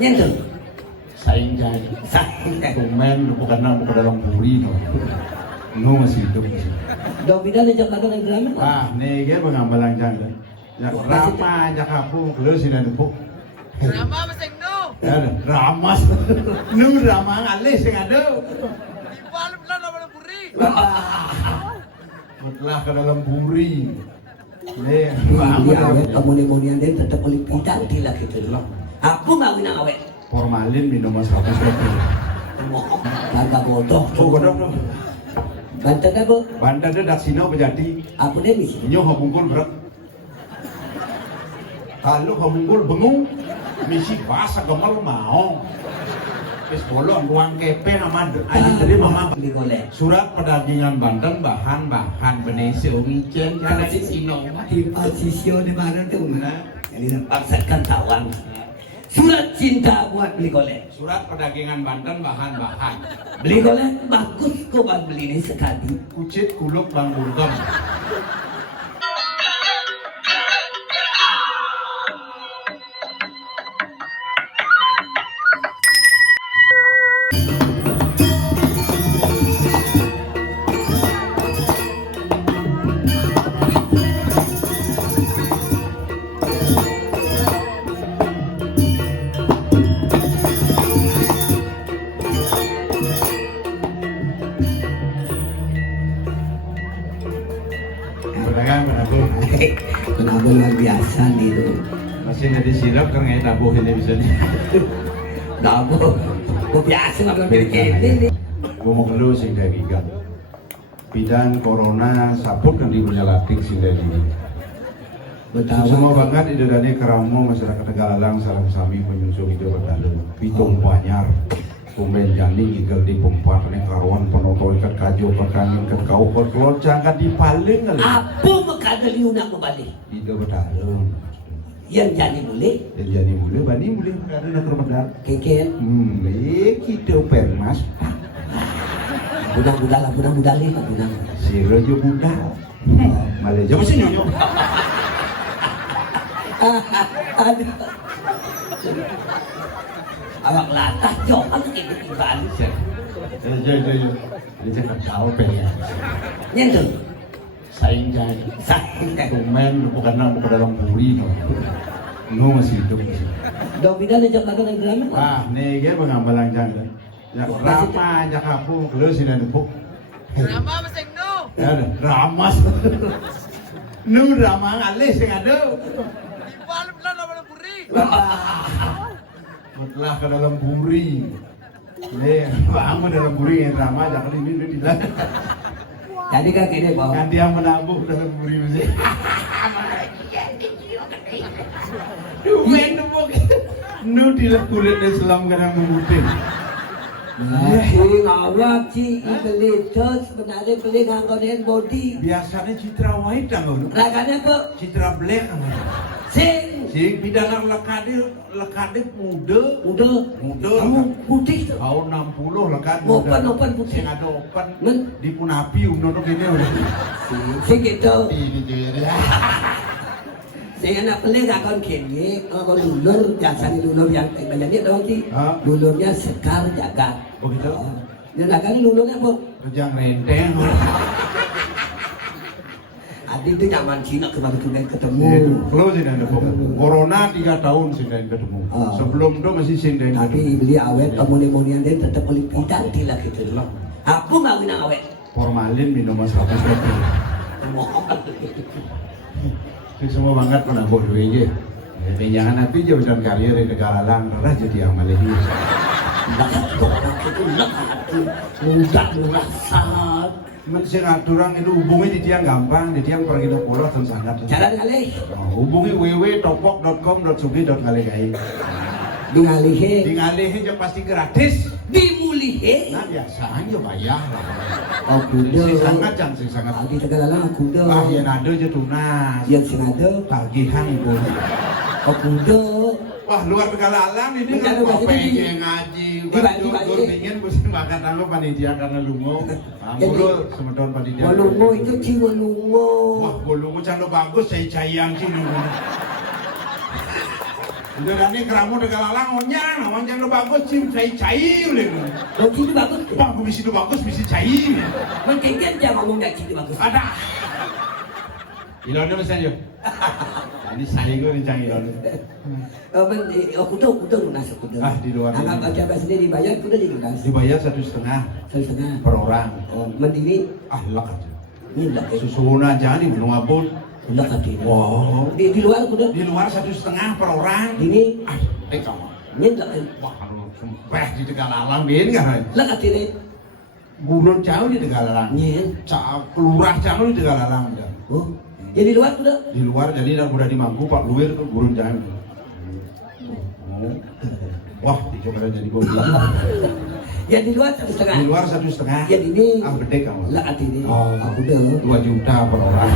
Nyentuh. Saing jaya. Tumen bukan dalam buri no. No masih hidup masih. Dobida nih jam makan drama. Ah, nih dia pengambalan jangan. Ya rama aja kapu terus ini nupuk. Drama masing no. Ya ramas. Nu drama ngalih sing ada. Ibal belan dalam buri. Belah ke dalam buri. Nih, Ini awet komunian dia tetap paling pintar di lagi tu. Aku ngawin awet. formalin minuman 100 lebih. Kagak bodoh. Oh, bodoh dong. Banten apa? Bandan dia dak sino bejati. Aku deh misi. Nyo hobungkul berat. Kalau hobungkul bengung, misi bahasa gemal mau. Wis bolong ruang kepe nama aja tadi mama beli golek. surat perdagangan Banten bahan-bahan benih micin karena di sino Di posisio di mana tuh? Jadi paksakan tawang. Surat cinta buat beli golek. surat perdagangan Banten bahan-bahan Beli golek bagus kok bang beli ini sekali. kucit kuluk bang burgem pedagang Kenapa luar biasa nih tuh? masih nggak disirap kan nggak tabuh ini bisa nih Dabo, gue biasa makan begini nih. gua mau dulu sing kayak gigan bidang corona saput kan di menyalatik sing dari semua banget ide dari keramo masyarakat Tegalalang salam sami penyusul ide berdalu pitung wanyar Pemain jani gigal di pempat nih karuan penoto ikat kajo perkanin ikat kau perkelon jangan dipaling kali Apa makanya liunak kembali? ide berdalu Yang jadi boleh, jadi mulai bani mulai berdalu nak berdalu keket. kita permas Budang-budang lah, budang-budang nih, budang. si rojo budak malah jauh sih nyonyo Aduh. Awak latah jangan kayak gitu balik. jauh dia cakap kau pengen Nyentuh. saing jaya tumen bukan dalam buri no masih hidup masih. Dobida nih jam makan drama. Ah, nih dia pengambalan jangan. Ya rama aja kapu terus ini nupuk. Drama masing no. Ya ramas. Nu drama ngalih sing ada. Ibal belan dalam buri. Belah ke dalam buri. Nih, bangun dalam buri yang drama jangan ini tidak. Jadi kan gini bang. Kan dia menabuh dalam buri mesti. Dumen nupuk. Nu dilek kulitnya selam kadang memutih. Ini ngawak sih, beli terus sebenarnya beli nganggonin body. Biasanya citra white dong. Raganya apa? Citra black kan. Sing. Sing bidang lekade muda. Kamu putih tuh. Tahun 60 lekad Open putih. Sing ada open Men. di Punapi untuk ini udah. Sing gitu. Ini jadi. Sing anak beli ngakon kini, ngakon lulur, biasanya lulur yang banyak doang sih. Hah? Lulurnya sekar jaga. Oh gitu. Ya jaganya lulurnya apa? Rejang renteng. Adi itu nyaman Cina kemarin sudah ketemu. Kalau sih ada Corona 3 tahun sih ketemu. Ah. Sebelum itu masih sih Tapi beli awet komunian dia tetap paling pintar di lagi tu. Aku ngawin awet. formalin minuman 100 lebih. Semua banget pernah bodoh aja. Jangan nanti jauh dan karir di Tegalalang rara jadi amal ini. Lekat orang itu lekat. Mudah murasat. Manusia ngaturang itu hubungi di tiang gampang, di tiang pergi ke pulau dan sangat. Jalan kali. Hubungi www.topok.com.sugi.ngaligai. Di ngalihe. Di ngalihe aja pasti gratis. Di mulihe. Nah biasa aja bayar lah. Oh kuda. Si sangat jangan si sangat. Di Tegalalang kuda. Ah yang ada aja tunas. Yang sing ada. Tagihan itu. Oh kuda. Wah luar Tegalalang ini kan Jangan apa ngaji. yang ngaji. Di Gur pingin mesti makan tanggo panitia karena lungo. Amul semedon panitia. Walungo itu ci walungo. Wah bolongo calo bagus saya cayang sih lungo. Udah nanti keramu dekat lalang onyang, namanya lo bagus cim cai udah. Oh, sini bagus. Bang, gue misi lo bagus, misi cai. Mendingan dia ngomong dah sini bagus. Ada. Ilonnya mesti aja. Ini saya gue rencang ilonnya. Kuda lunas kuda. Ah, di luar. Anak baca sendiri dibayar kuda di lunas. Dibayar 1,5 1,5 per orang. Oh, mendini. Ah, lek aja. Ini lek. Susunan jangan di belum abon. Lek aja. Wow. Di luar kuda. Di luar 1,5 per orang. Ini. Ah, kamu. Ini lek. Wah, kalau sumpah di Tegalalang din kan. Lek aja deh. Gubernur jauh di Tegalalang. Iya. Lurah jauh di Tegalalang. Oh. Ya di luar kuda. Di luar jadi udah di Mangku Pak Luwir tuh gurun jauh. Wah, dicoba jadi gue bilang. Ya di luar 1,5. Di luar 1,5. Ya ini. Ah, gede kamu. Lek aja deh. Oh, Aku dah. 2 juta per orang.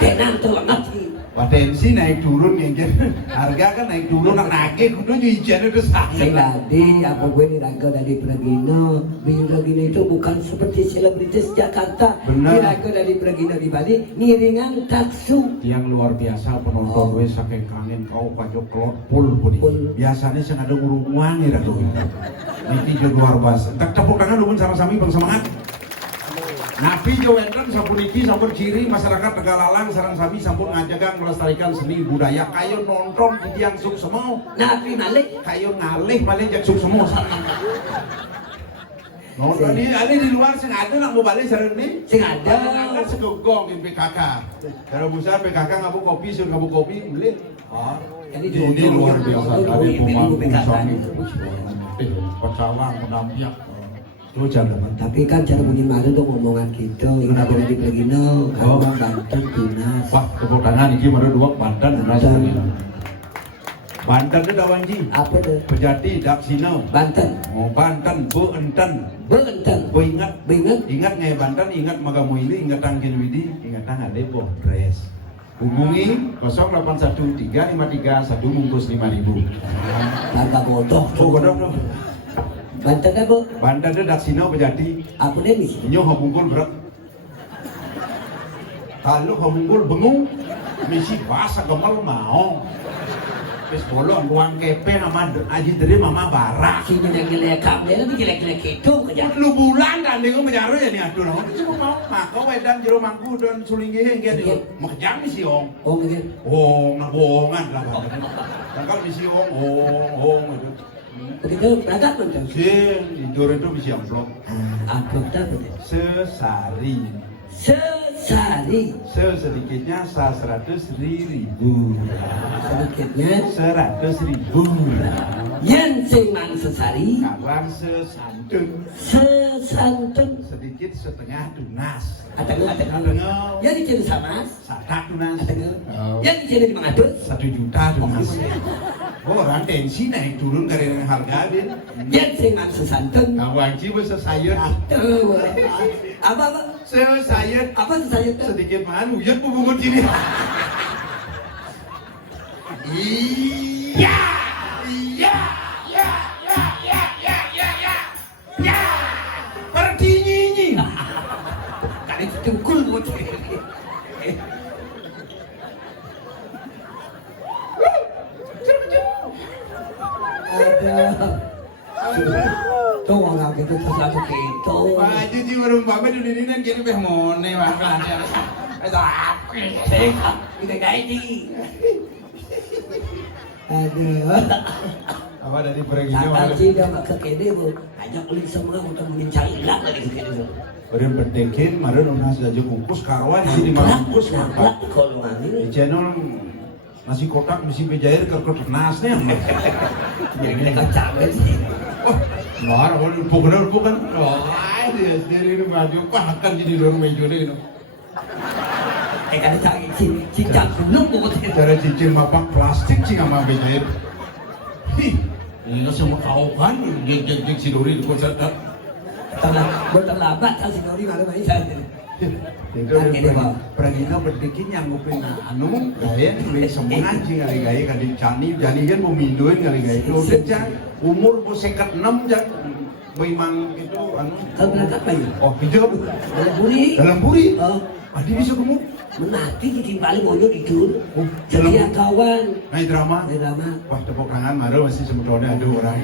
Tenang tuh ngerti. Potensi naik turun ya, harga kan naik turun, nagih kudu ijen udah sakit. Tadi apa gue diraga dari Pragino. Pragino itu bukan seperti selebritis Jakarta. Benar. Diraga dari Pragino di Bali, niringan taksu. Yang luar biasa penonton gue saking kangen kau pajok kelot pul pudi. Biasanya sih ada urung uang ya tuh. Niki juga luar biasa. Tak tepuk tangan lu sama-sama bang semangat. Nabi Jowenten sampun iki sampun ciri masyarakat Tegalalang sareng sami sampun ngajagang melestarikan seni budaya kayo nonton di tiang suk semau. Nabi Malik Kayo ngalih paling jak suk semau. Nonton di luar sing ada nak mau balik sareng ni. sing ada. Ada segogong di PKK. Kalau besar PKK ngabu kopi sur ngabu kopi beli. Ah, ini luar biasa tadi pemangku sami. Pecalang penampiak. Lu jangan. Tapi kan cara bunyi kemarin tuh ngomongan gitu. Kenapa dari Pragino? Kalau Banten Tunas. Wah, tepuk tangan iki mana dua Banten Tunas. Banten itu dawanji. Apa tuh? Pejati Daksino. Banten. Oh, Banten Bu Enten. Benten. Bu ingat. Binget. Ingat ngai Banten, ingat Magamu ini, ingat Tangkin Widi, ingat Tang Depo Dres. Hubungi 081353 1 bungkus 5.000. Kagak bodoh. Oh, bodoh. Banten apa? Banten itu Daksino Pejati. Aku deh misi. Nyo hobungkul berat. Kalau hobungkul bengung, misi bahasa gemal mau. Wis bolong ruang kepe nama aji dari mama bara. Si nyelek-nyelekam dia nanti jelek-jelek itu kerja. Lu bulan dan dia menjaru ya nih aduh. Cuma mau kau wedan jero mangku dan sulingi yang dia makjang misi ong. Oh gitu. Oh ngabongan lah. Dan kalau misi ong itu. Begitu beragam tuh. Sing tidur itu misi amplop. Amplop apa? Sesari. Sesari. Sedikitnya 100.000. Sedikitnya 100.000. Yen sing mang sesari. Kawan sesantun. Sesantun. Sedikit setengah tunas. Ateng. Ya dicari sama. Satak tunas. Ya dicari di Mangadus. 1 juta tunas. Oh, orang tensi naik turun karena harga din. Yen sing mang sesantun. Kawan jiwa sesayut. Tuh. Apa? Sesayut. Apa sesayut? Sedikit mahan uyut bubungut ini. Iya. Pergi nyinyi. Kali tungkul bocah. Ada. Tuh orang gitu selalu gitu. Baju ji warung babe di dirinan gini beh mone makan. Kita kayak ini. Aduh. Apa dari pergi Kata sih dia nggak kekede bu. Ajak kulit semua untuk mencari hilang dari kekede bu. Orang berdekin, maren unas aja kukus karwan di mana kukus Lah kalau di ini. channel nasi kotak mesti bejair ke nasnya. Jadi kita kacau sih. Oh, luar bukan. Oh, dia sendiri ini maju akan jadi dorong meja ini. Kada cari cincang belum buat itu. Cara cincin mapak plastik sih sama bejair. Ini semua kau kan, jeng si Dori di konser. Berterlambat kan si Dori malam ini saya. Itu Pragino berdikin yang ngupin anu gaya semangat sih gaya kali cani jadi kan mau minduin kali gaya itu udah umur mau 56 jak memang itu anu Kalau berangkat apa ya? oh hijau Dalam buri. dalam buri Oh. adi bisa gemuk Menanti ditimpali moyo didul. Jadi kawan. Main drama. Wah tepuk tangan maru masih semedone ada orang.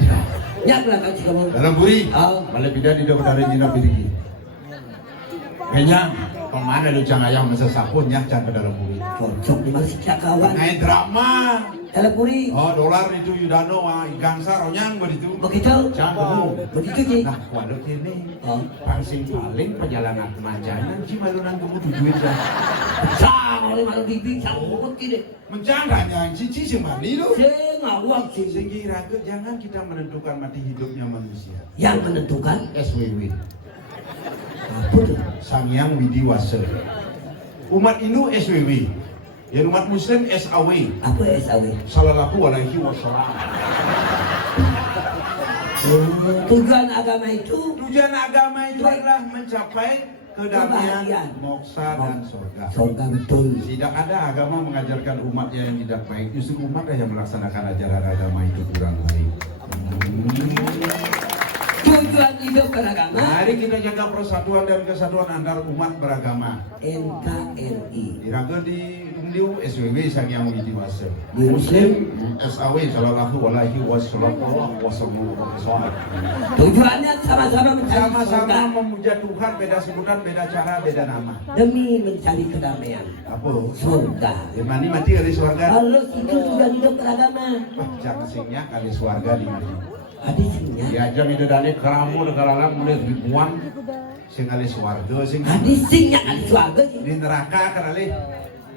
Ya belakang juga mau. Dalam buri. Oh. Malah pindah di dalam dari Jino Pirigi. Kayaknya kemana lu jangan ayam masa sapun ya jangan ke dalam buri. Cocok di mana sih kawan. Main drama. Dalam buri. Oh dolar itu Yudano Gangsar onyang begitu. Begitu. Jangan kamu. Begitu Ji. Nah waduh ini. Oh. Pangsing paling perjalanan kemancangan Ji malu nang kamu tujuin dah. Sang oleh malu bibi sang ngomong gini. Menjangannya cici sih mani lu. Saya ngawang sih. Sehingga raga jangan kita menentukan mati hidupnya manusia. Yang menentukan SWW. apa tuh? Sang Yang Widiwasa. Umat Hindu SWW. Yang umat Muslim SAW. Apa SAW? Sallallahu alaihi wasallam. Tujuan agama itu Tujuan agama itu adalah mencapai kedamaian, kebahagiaan. moksa dan surga. Surga betul. Tidak ada agama mengajarkan umatnya yang tidak baik. Justru umat yang melaksanakan ajaran agama itu kurang baik. Tujuan hidup beragama Mari kita jaga persatuan dan kesatuan antar umat beragama. NKRI. Diraga di Hindu SWW Sang Yang Widiwasa. Di Muslim SAW Sallallahu alaihi wasallam. tujuannya sama-sama mencari Sama-sama surga memuja Tuhan, beda sebutan, beda cara, beda nama. demi mencari kedamaian Apa? surga. Mani mati kali surga. Kalau itu tujuan hidup beragama, Wah, jangan singnya kali surga di mati. hadisnya, Diajak itu dari keramu negara mulai ribuan sing kali surga sing hadisnya kan surga sih. di neraka kan kali.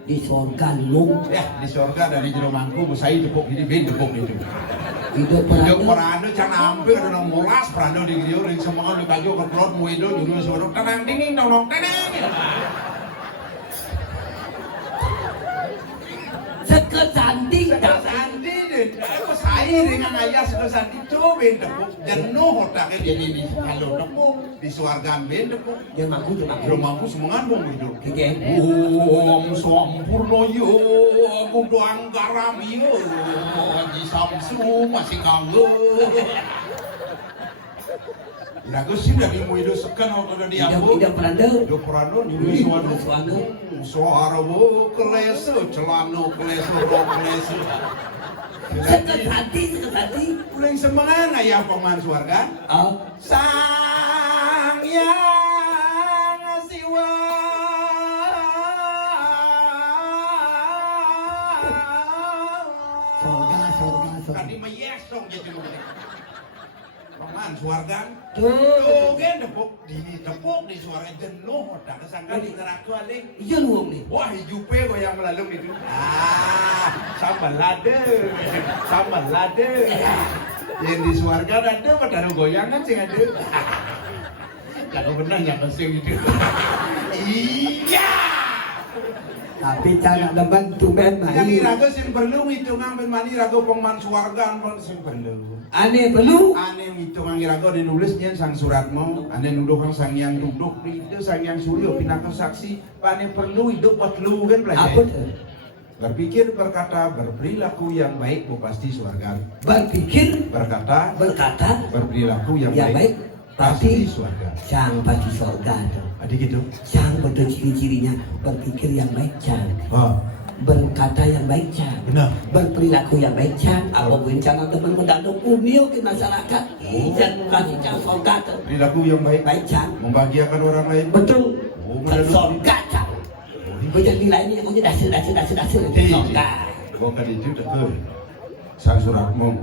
Di surga lung Ya, di surga dari jero mangku musai tepuk ini ben tepuk itu. hidup Yo beragama. perano can hampir ada nang molas perano di griyo ring semua lu kajo ke plot muedo nyuruh suara tenang dingin nong tenang. Sekesanding Sandi deh, aku saya dengan ayah sekesandi coba ben tepuk jenuh otaknya dia ini kalau tepuk di surga ben tepuk. yang mampu Jero mampu semangat mau itu. Oke. Om sampurno yo kudu anggaram yo Haji Samsu masih kangen. Lagu sih dari muido sekan waktu dari aku. Tidak pernah Do perano nyuruh suanu. Suara wo keleso celano keleso ro keleso. sekesanding. Pulang semangat ayah paman surga. Oh, Sang Yang Siwa. surga. Tadi mayesong jadi paman surga. Tuh. Tuh kan tepuk di suara jenuh otak kesangka di neraka nih. Iya luang nih. Wah hijupe yang melalui itu. Sambal lade. Yang di surga ada pada goyangan sih ada. Kalau benar yang kesing itu. Iya. Tapi cara membantu ben Yang mai. iraga sing perlu itu ngambil mani raga pengman suarga pun sing perlu. Aneh perlu. Ane itu ngang iraga dinulisnya sang suratmu. Ane nuduh kang sang yang duduk itu sang yang suryo pinakan saksi. Ane perlu hidup buat lu kan Apa belajar. tuh? Berpikir, berkata, berperilaku yang baik, bu pasti surga. Berpikir, Berkata, berperilaku yang baik, pasti surga. sang pasti surga tuh. Adik gitu. Sang betul ciri-cirinya berpikir yang baik sang. Oh, Berkata yang baik sang. benar. Berperilaku yang baik sang. Apa bencana teman mendaduk umil di masyarakat. Dan kasih sang surga tuh. Perilaku yang baik, Baik sang. membahagiakan orang lain. Betul. Oh, Dan benar. surga sang. Banyak nilainya yang dasar surga. Bukan itu betul. Sang suratmu.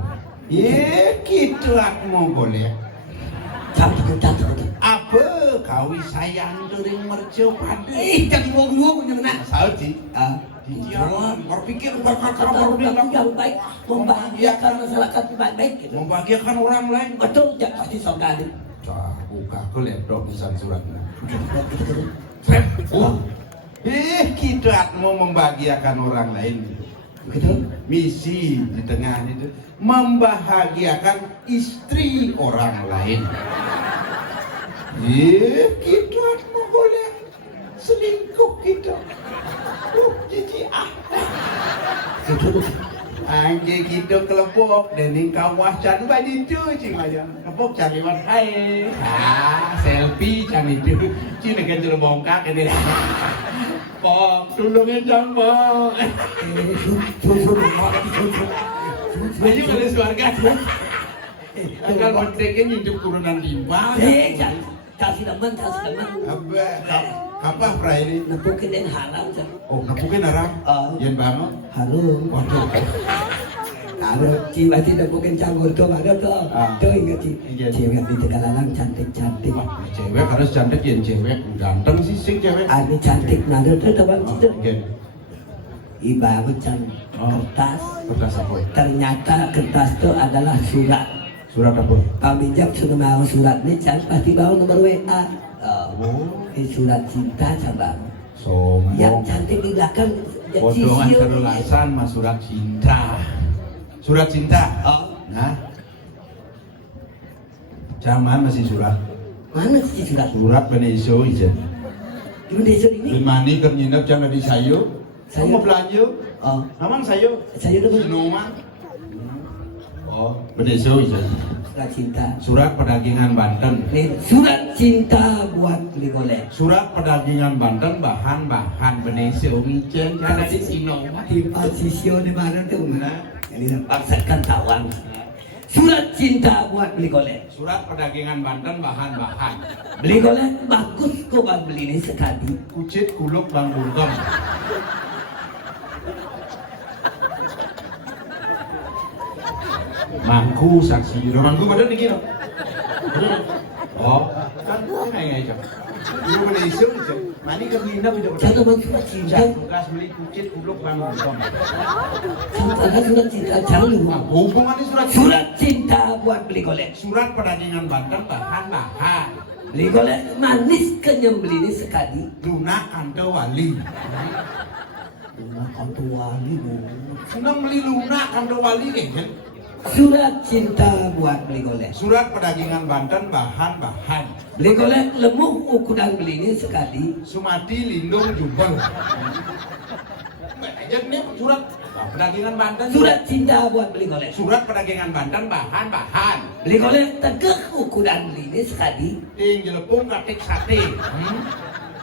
Ye, kitratmu boleh. Sampai kita terus. Apa kau sayang dering merjo pada? Jangan bohong-bohong punya mana? Salji. Dijawab. Berpikir Berkata berkata yang baik, membahagiakan masyarakat baik gitu. membahagiakan orang lain. Betul, jangan pasti surga itu. Buka ke laptop pesan suratnya. Oh, Kita mau membahagiakan orang lain. begitu. Misi di tengah itu membahagiakan istri orang lain. Kita mau boleh selingkuh kita. Cici Gitu. Angge kita kelepok dan ni kawah can badi tu cing aja. Kelepok cari wan hai. Selfie can itu. Cina kan jero bongkak ini. Jambok, tulungin jambok. Susu. Ayo kali suarga. Akal pentingnya hidup turunan lima. Kasih teman. Apa pra ini? Napukin dan haram. Oh, napukin haram? Yen banget? Harum. Waduh. Ada ciwati napukin campur tuh ada tuh. Tuh ingat cewek di Tegalalang cantik. Cewek harus cantik, yen cewek ganteng sih cewek. Ada cantik nado tuh teman situ. Gen. Ibarat kertas. Kertas apa? Ternyata kertas itu adalah surat. Surat apa? Pamijak sudah mau surat ini pasti bawa nomor WA. Oh, Ini surat cinta coba. sombong. Yang cantik di belakang. Bodohan kedolasan mas surat cinta. Surat cinta. Oh, Nah. Zaman masih surat. mana sih surat? Surat beneso ijen. Cuma desa ini. Limani keur nginep jangan di sayo. Kamu belanja? Oh, Namang sayo. saya udah Sinuman. Oh, beneso ijen. surat cinta. Surat pedagingan Banten. Nih, surat cinta buat beli golek. Surat pedagingan Banten bahan-bahan beneso ijen jangan di Sinuman. Di posisio di mana tuh mana? Ini paksakan tawang. Surat cinta buat beli golek. Surat pedagingan Banten bahan-bahan. Beli golek bagus kok buat beli ini sekali. Kucit kuluk bang bungkem. Mangku saksi, udah mangku pada nih kira. Oh, kan ngai jam. Lu beli isu, mani ke Linda udah Jangan bang surat cinta. bekas beli kucit kuluk bang bungkem. Cinta surat cinta jangan lupa. Hubungannya surat Surat cinta buat beli golek. surat pedagingan Banten bahan-bahan. Beli golek manis kenyang beli ini sekali. Lunak ante wali. Rumah kantor wali bu. Senang beli lunak ante wali kan? Surat cinta buat beli golek. Surat pedagingan Banten bahan-bahan. Beli golek lemuk ukuran beli ini sekali. Sumati lindung jumbel. Aja nih surat pedagingan Banten. Surat cinta buat beli golek. Surat pedagingan Banten bahan-bahan. Beli golek tegak ukuran beli ini sekali. Ting jelepung katik sate.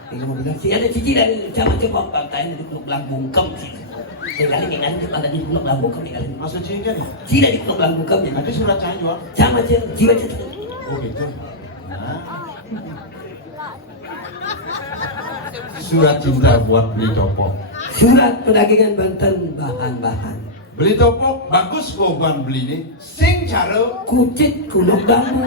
Tinggal mau bilang sih ada cici dari zaman coba pantai di Pulau Belang Bungkem sih. Sekali yang ada di Pulau Belang Bungkem nih kali. Maksud cincin? Cina di Pulau Belang Bungkem ya. Ada surat saya jual. Sama aja jiwa itu. Oh gitu. Nah. Surat cinta buat beli topok. Surat pedagangan Banten bahan-bahan. Beli topok bagus kok bukan beli nih. Sing cara Kucit kuluk bambu.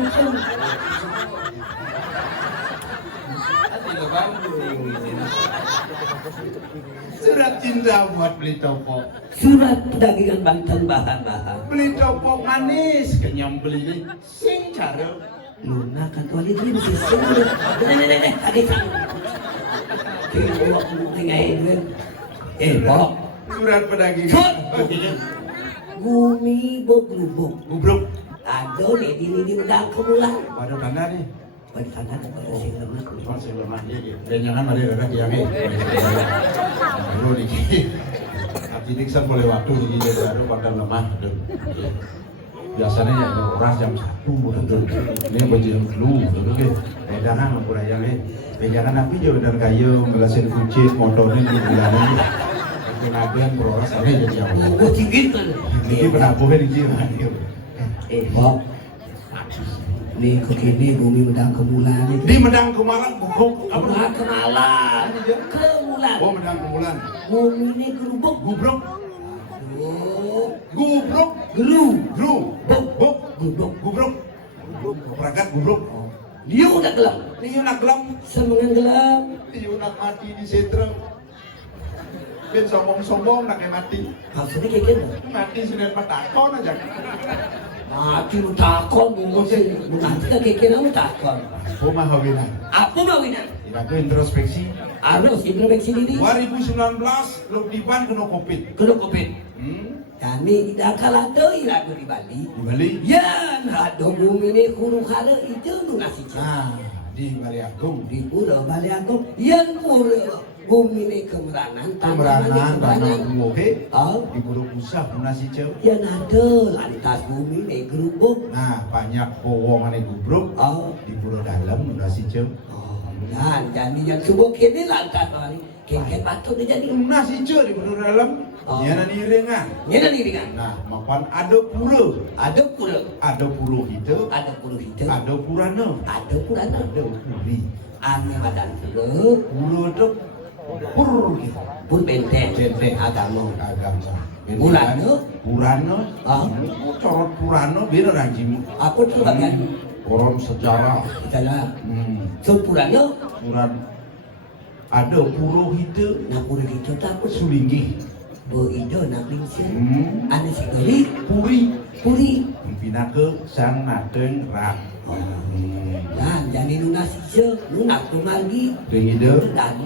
surat cinta buat beli topok. Surat pedagangan Banten bahan-bahan. Beli topok manis kenyang beli nih. Sing cara Luna kan tuan itu masih sulit. Nenek, tadi sama. Kira tinggal ini. Pok. surat pedagingan. Sud. Bumi bergelubung. Gubruk. Ada nih di udang kemulan. Waduh tanda nih. Pada sana ada sing lemah. Cuma saya lemah dia gitu. Dan jangan ada redak yang ini. Baru dikit. Hati Dixon boleh waktu dikit baru pada lemah. Biasanya yang orang jam 1 betul. Ini baju yang dulu betul ke. Pedangan pura yang ini. Pedangan api juga dan kayu ngelasin kucing motornya di bulanan. Kenagian beroras ada jadi yang. Oh, tinggi kan. Ini penabuhan di jiran. Pok. Nih kekini bumi medang kemulan itu. Di Medang Kemalang bukan apa? Apa kemalan? Kemulan. Oh Medang Kemalang. Bumi ini gerubuk. Gubruk. Oh, Gubruk. geru. Gru. Buk. Buk. Gubruk. Gubruk. Peragat gubruk. Dia udah gelap. Ini nak gelam. Semangat gelap. Ini nak mati di sentra. Ben sombong-sombong nak mati. Maksudnya kayak gitu. Mati sudah patakon aja. Mati lu takon, mungkin nanti kan kayak kira lu takon. Oh mahawinan. Apa mau ini? Aku introspeksi. Harus introspeksi diri. 2019 Lubdiban kena Covid. Kena covid. Di Kami tidak kalah tuh iraku di Bali. Bali. Ya, ada bumi ini huru hara itu nu ngasih cek. Nah, di Bali Agung. Di Pulau Bali Agung, yang Pulau bumi ini kemeranan, Kemeranan tanah Muhe. Oh, Di Buruk Usah nasi ceu. yang ada lantas bumi ini gerubuk. Nah, banyak powongan yang gubruk. Oh, Di Pura Dalam nasi ceu. oh, Nah, jadi yang subuh kini langkah kali. Kengket patut dia jadi. Nasi je di bener dalam. Oh. Nyana ni ringan. Nyana ni dengan. Nah, mapan ada pura. Ada pula. Ada pura kita. Ada puluh hitam. Ada purana. Ada pula ada. Ada puri. Aneh badan pula. Pura tu pur kita. Pun benteng. Benteng agama. Agama. Purana. Purana. Ah. Corot purana bila ranjim. Aku tu bagian. Koron sejarah. Itulah. Hmm. So pulangnya. Puran. Ada purohita. Nak puluh hitam tak apa. Sulinggi. Berido nak lingsian. Aneh Puri. sikori. Puri. Pinaka sang nateng rak. Nah, jadi lu nasi je. Lu nak tu lagi. Dengan ide. Dan